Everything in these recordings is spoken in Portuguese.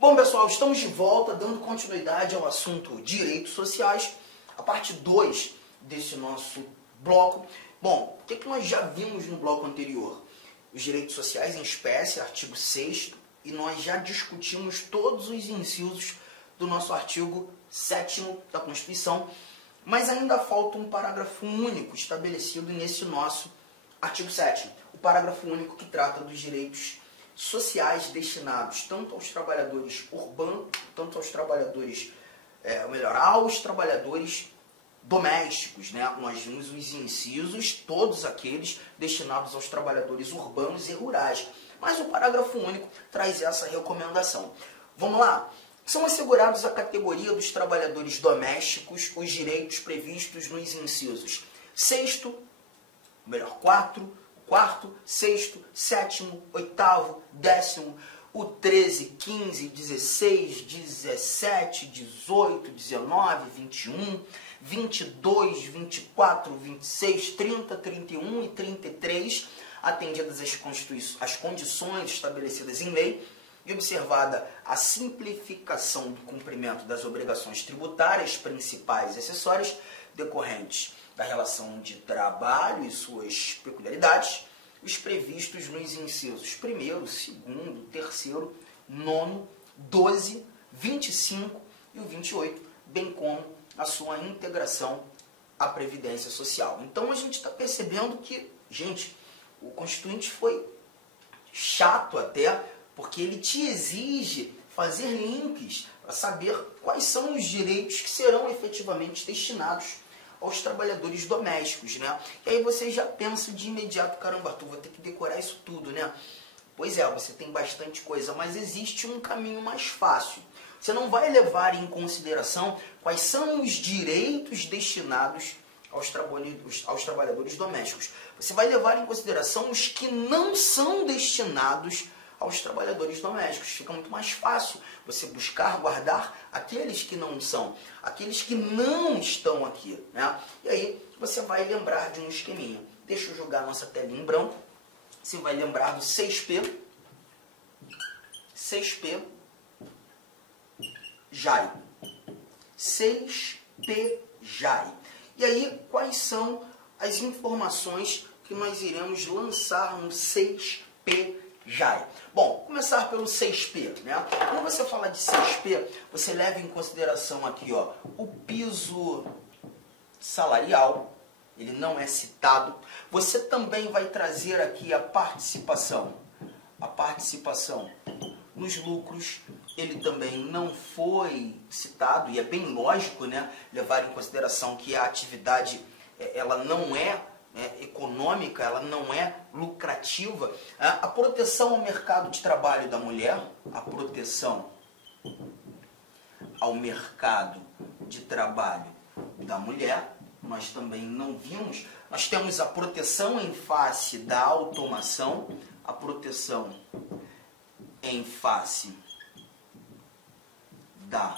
Bom, pessoal, estamos de volta, dando continuidade ao assunto direitos sociais, a parte 2 desse nosso bloco. Bom, o que nós já vimos no bloco anterior? Os direitos sociais em espécie, artigo 6º, e nós já discutimos todos os incisos do nosso artigo 7º da Constituição, mas ainda falta um parágrafo único estabelecido nesse nosso artigo 7º, o parágrafo único que trata dos direitos sociais destinados tanto aos trabalhadores urbanos, tanto aos trabalhadores, aos trabalhadores domésticos, né? Nós vimos os incisos, todos aqueles destinados aos trabalhadores urbanos e rurais. Mas o parágrafo único traz essa recomendação. Vamos lá? São assegurados à categoria dos trabalhadores domésticos os direitos previstos nos incisos 6º, quarto, sexto, sétimo, oitavo, décimo, o 13, 15, 16, 17, 18, 19, 21, 22, 24, 26, 30, 31 e 33, atendidas as condições estabelecidas em lei e observada a simplificação do cumprimento das obrigações tributárias principais e acessórias decorrentes da relação de trabalho e suas peculiaridades, os previstos nos incisos 1º, 2º, 3º, 9º, 12, 25 e o 28, bem como a sua integração à Previdência Social. Então a gente está percebendo que, gente, o Constituinte foi chato até, porque ele te exige fazer links para saber quais são os direitos que serão efetivamente destinados aos trabalhadores domésticos, né? E aí você já pensa de imediato, caramba, Arthur, vou ter que decorar isso tudo, né? Pois é, você tem bastante coisa, mas existe um caminho mais fácil. Você não vai levar em consideração quais são os direitos destinados aos trabalhadores domésticos. Você vai levar em consideração os que não são destinados aos trabalhadores domésticos. Fica muito mais fácil você buscar guardar aqueles que não são, aqueles que não estão aqui, né? E aí você vai lembrar de um esqueminha. Deixa eu jogar nossa telinha em branco. Você vai lembrar do 6P, JAI. 6P, JAI. E aí, quais são as informações que nós iremos lançar no 6P, JAI? Bom, começar pelo 6P, né? Quando você fala de 6P, você leva em consideração aqui, ó, o piso salarial, ele não é citado. Você também vai trazer aqui a participação nos lucros, ele também não foi citado, e é bem lógico, né, levar em consideração que a atividade ela não é econômica, ela não é lucrativa. A proteção ao mercado de trabalho da mulher, a proteção ao mercado de trabalho da mulher, nós também não vimos. Nós temos a proteção em face da automação, a proteção em face da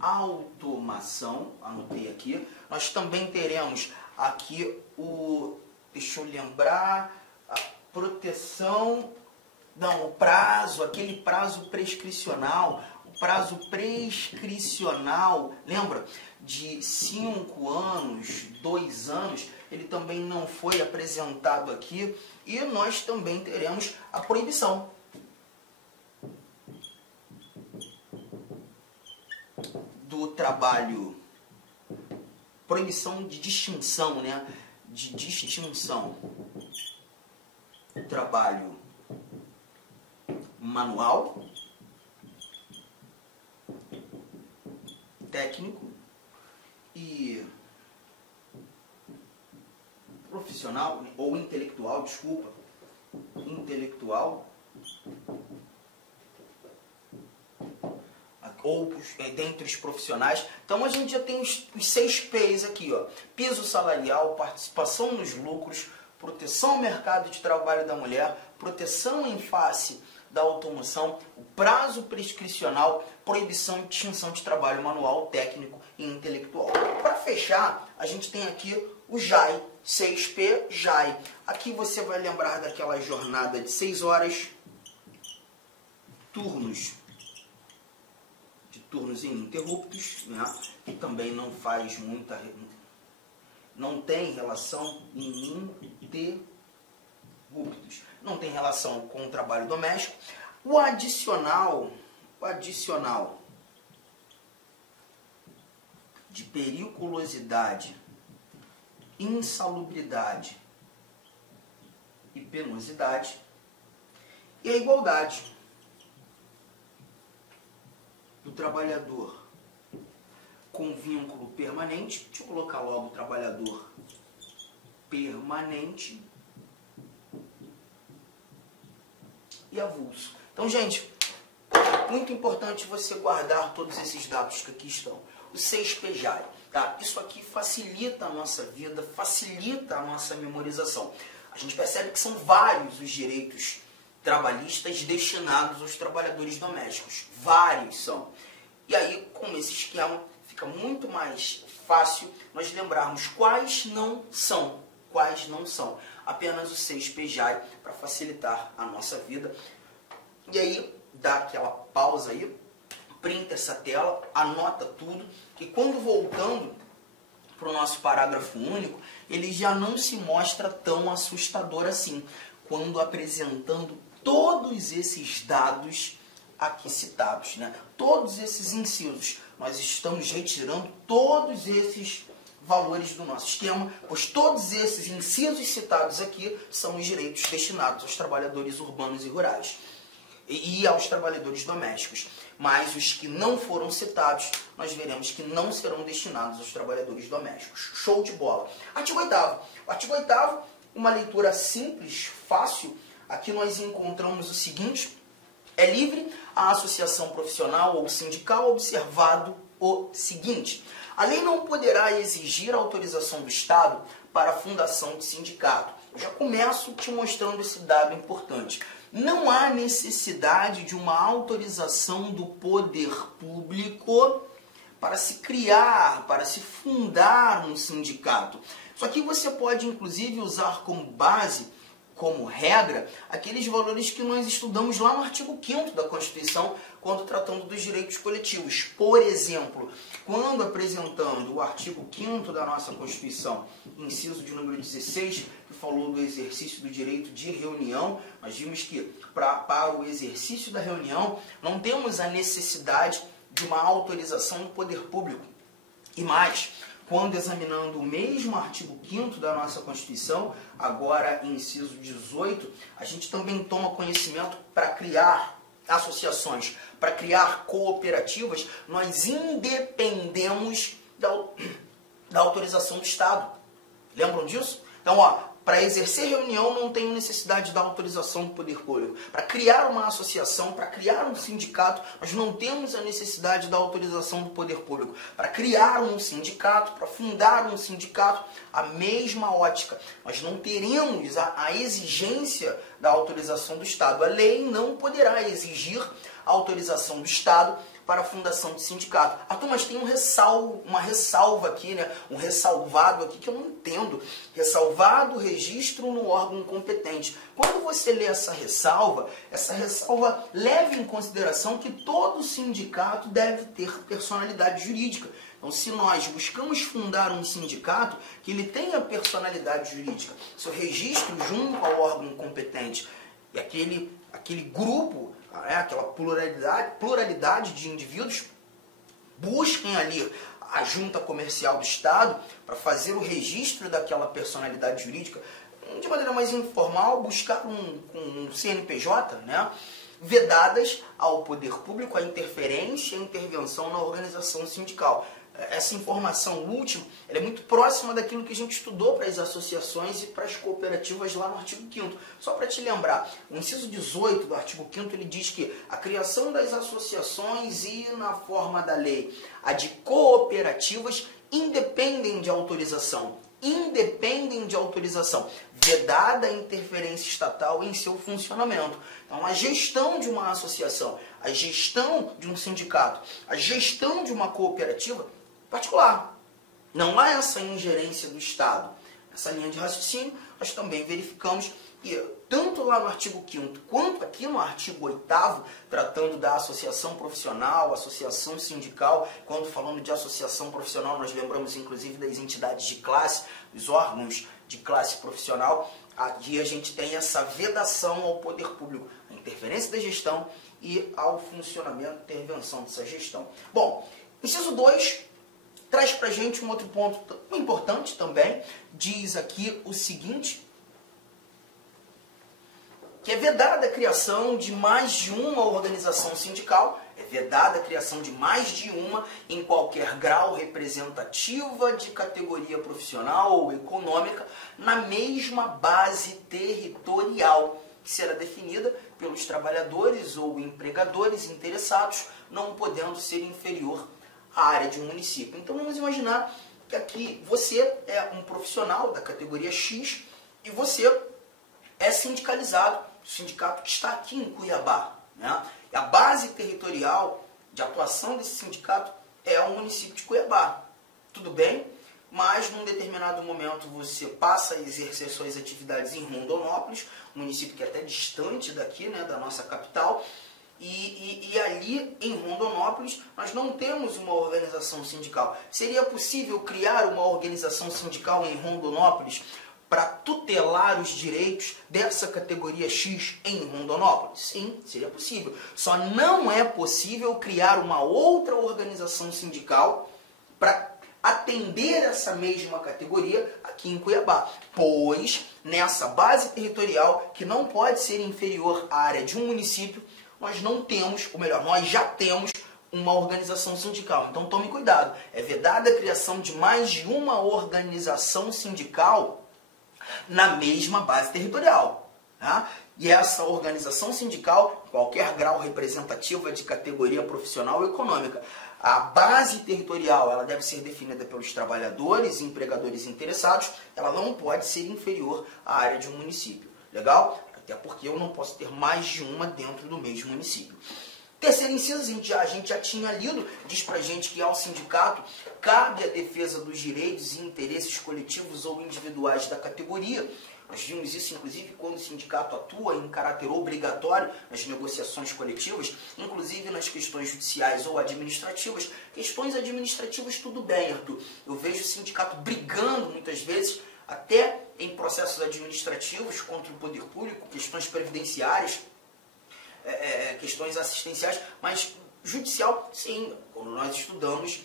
automação, anotei aqui. Nós também teremos aqui deixa eu lembrar, a proteção, não, o prazo, aquele prazo prescricional, o prazo prescricional, lembra? De 5 anos, 2 anos, ele também não foi apresentado aqui. E nós também teremos a proibição do trabalho, proibição de distinção, né? De distinção do trabalho manual, técnico e profissional, ou intelectual, desculpa, intelectual, ou dentre os profissionais. Então a gente já tem os 6 P's aqui, ó: piso salarial, participação nos lucros, proteção ao mercado de trabalho da mulher, proteção em face da automoção, o prazo prescricional, proibição de extinção de trabalho manual, técnico e intelectual. Para fechar, a gente tem aqui o JAI, 6P, JAI. Aqui você vai lembrar daquela jornada de 6 horas, turnos ininterruptos, né? E também não faz muita, não tem relação ininterruptos, não tem relação com o trabalho doméstico. O adicional de periculosidade, insalubridade e penosidade, e a igualdade do trabalhador com vínculo permanente. Deixa eu colocar logo o trabalhador permanente e avulso. Então, gente, muito importante você guardar todos esses dados que aqui estão. O 6PJAI, tá? Isso aqui facilita a nossa vida, facilita a nossa memorização. A gente percebe que são vários os direitos trabalhistas destinados aos trabalhadores domésticos. Vários são. E aí, com esse esquema, fica muito mais fácil nós lembrarmos quais não são. Apenas o 6PJAI para facilitar a nossa vida. E aí, dá aquela pausa aí, printa essa tela, anota tudo, e quando voltando para o nosso parágrafo único, ele já não se mostra tão assustador assim, quando apresentando todos esses dados aqui citados, né? Todos esses incisos. Nós estamos retirando todos esses valores do nosso esquema, pois todos esses incisos citados aqui são os direitos destinados aos trabalhadores urbanos e rurais e aos trabalhadores domésticos. Mas os que não foram citados, nós veremos que não serão destinados aos trabalhadores domésticos. Show de bola. Artigo 8º. O artigo 8º, uma leitura simples, fácil. Aqui nós encontramos o seguinte: é livre a associação profissional ou sindical, observado o seguinte: a lei não poderá exigir a autorização do Estado para a fundação de sindicato. Eu já começo te mostrando esse dado importante. Não há necessidade de uma autorização do poder público para se criar, para se fundar um sindicato. Isso aqui você pode, inclusive, usar como base, como regra, aqueles valores que nós estudamos lá no artigo 5º da Constituição, quando tratando dos direitos coletivos. Por exemplo, quando apresentando o artigo 5º da nossa Constituição, inciso de número 16, que falou do exercício do direito de reunião, nós vimos que para o exercício da reunião não temos a necessidade de uma autorização do poder público. E mais, quando examinando o mesmo artigo 5º da nossa Constituição, agora inciso 18, a gente também toma conhecimento para criar associações, para criar cooperativas, nós independemos da autorização do Estado. Lembram disso? Então, para exercer reunião não tem necessidade da autorização do poder público. Para criar uma associação, para criar um sindicato, nós não temos a necessidade da autorização do poder público. Para criar um sindicato, para fundar um sindicato, a mesma ótica. Nós não teremos a exigência da autorização do Estado. A lei não poderá exigir a autorização do Estado para a fundação de sindicato. Arthur, mas tem uma ressalva aqui, né? Um ressalvado aqui que eu não entendo. Ressalvado registro no órgão competente. Quando você lê essa ressalva leva em consideração que todo sindicato deve ter personalidade jurídica. Então, se nós buscamos fundar um sindicato, que ele tenha personalidade jurídica, seu registro junto ao órgão competente, e aquele grupo, aquela pluralidade de indivíduos, busquem ali a junta comercial do Estado para fazer o registro daquela personalidade jurídica, de maneira mais informal, buscar um CNPJ, né? Vedadas ao poder público a interferência e a intervenção na organização sindical. Essa informação última ela é muito próxima daquilo que a gente estudou para as associações e para as cooperativas lá no artigo 5º. Só para te lembrar, o inciso 18 do artigo 5º ele diz que a criação das associações e, na forma da lei, a de cooperativas independem de autorização. Vedada a interferência estatal em seu funcionamento. Então, a gestão de uma associação, a gestão de um sindicato, a gestão de uma cooperativa particular. Não há essa ingerência do Estado. Nessa linha de raciocínio, nós também verificamos E tanto lá no artigo 5º quanto aqui no artigo 8º, tratando da associação profissional, associação sindical, quando falando de associação profissional, nós lembramos inclusive das entidades de classe, dos órgãos de classe profissional, aqui a gente tem essa vedação ao poder público, a interferência da gestão e ao funcionamento, intervenção dessa gestão. Bom, inciso 2 traz pra gente um outro ponto importante também, diz aqui o seguinte, que é vedada a criação de mais de uma organização sindical, é vedada a criação de mais de uma em qualquer grau representativa de categoria profissional ou econômica, na mesma base territorial, que será definida pelos trabalhadores ou empregadores interessados, não podendo ser inferior à área de um município. Então vamos imaginar que aqui você é um profissional da categoria X e você é sindicalizado, o sindicato que está aqui em Cuiabá, né? A base territorial de atuação desse sindicato é o município de Cuiabá. Tudo bem? Mas num determinado momento você passa a exercer suas atividades em Rondonópolis, um município que é até distante daqui, né, da nossa capital, e ali em Rondonópolis nós não temos uma organização sindical. Seria possível criar uma organização sindical em Rondonópolis para tutelar os direitos dessa categoria X em Rondonópolis? Sim, seria possível. Só não é possível criar uma outra organização sindical para atender essa mesma categoria aqui em Cuiabá, pois nessa base territorial, que não pode ser inferior à área de um município, nós não temos, ou melhor, nós já temos uma organização sindical. Então tome cuidado, é vedada a criação de mais de uma organização sindical na mesma base territorial. Tá? E essa organização sindical, qualquer grau representativo de categoria profissional ou econômica. A base territorial ela deve ser definida pelos trabalhadores e empregadores interessados, ela não pode ser inferior à área de um município. Legal? Até porque eu não posso ter mais de uma dentro do mesmo município. Terceiro inciso, a gente já tinha lido, diz pra gente que ao sindicato cabe a defesa dos direitos e interesses coletivos ou individuais da categoria. Nós vimos isso, inclusive, quando o sindicato atua em caráter obrigatório nas negociações coletivas, inclusive nas questões judiciais ou administrativas. Questões administrativas, tudo bem, Arthur. Eu vejo o sindicato brigando, muitas vezes, até em processos administrativos contra o poder público, questões previdenciárias, questões assistenciais, mas judicial, sim, quando nós estudamos,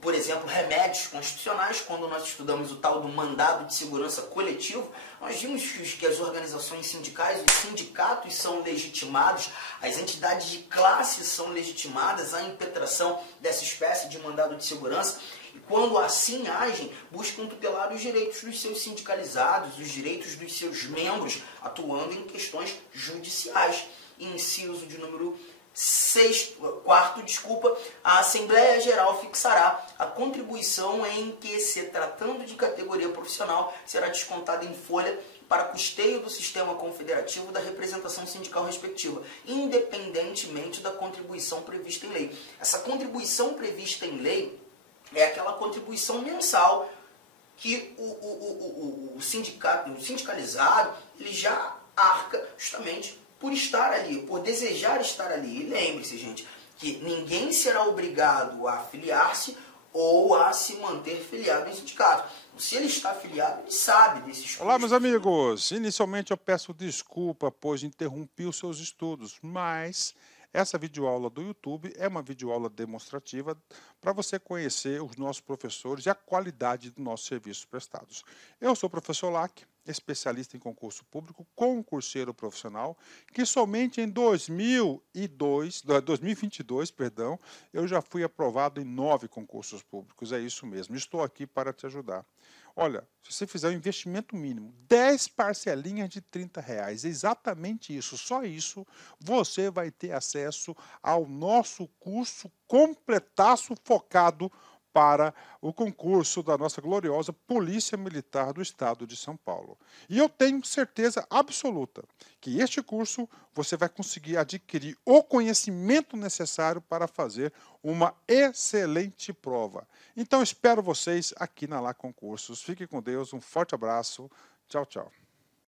por exemplo, remédios constitucionais, quando nós estudamos o tal do mandado de segurança coletivo, nós vimos que as organizações sindicais, os sindicatos são legitimados, as entidades de classe são legitimadas à impetração dessa espécie de mandado de segurança, e quando assim agem, buscam tutelar os direitos dos seus sindicalizados, os direitos dos seus membros, atuando em questões judiciais. Inciso de número 4, a Assembleia Geral fixará a contribuição em que, se tratando de categoria profissional, será descontada em folha para custeio do sistema confederativo da representação sindical respectiva, independentemente da contribuição prevista em lei. Essa contribuição prevista em lei é aquela contribuição mensal que o sindicalizado ele já arca justamente por estar ali, por desejar estar ali. E lembre-se, gente, que ninguém será obrigado a filiar-se ou a se manter filiado em sindicato. Se ele está afiliado, ele sabe desses custos. Olá, meus amigos. Inicialmente eu peço desculpa, pois interrompi os seus estudos, mas essa videoaula do YouTube é uma videoaula demonstrativa para você conhecer os nossos professores e a qualidade dos nossos serviços prestados. Eu sou o professor Lac, especialista em concurso público, concurseiro profissional, que somente em 2022, eu já fui aprovado em 9 concursos públicos. É isso mesmo, estou aqui para te ajudar. Olha, se você fizer um investimento mínimo, 10 parcelinhas de R$30, exatamente isso, só isso, você vai ter acesso ao nosso curso completaço focado para o concurso da nossa gloriosa Polícia Militar do Estado de São Paulo. E eu tenho certeza absoluta que este curso você vai conseguir adquirir o conhecimento necessário para fazer uma excelente prova. Então espero vocês aqui na Lac Concursos. Fique com Deus, um forte abraço. Tchau, tchau.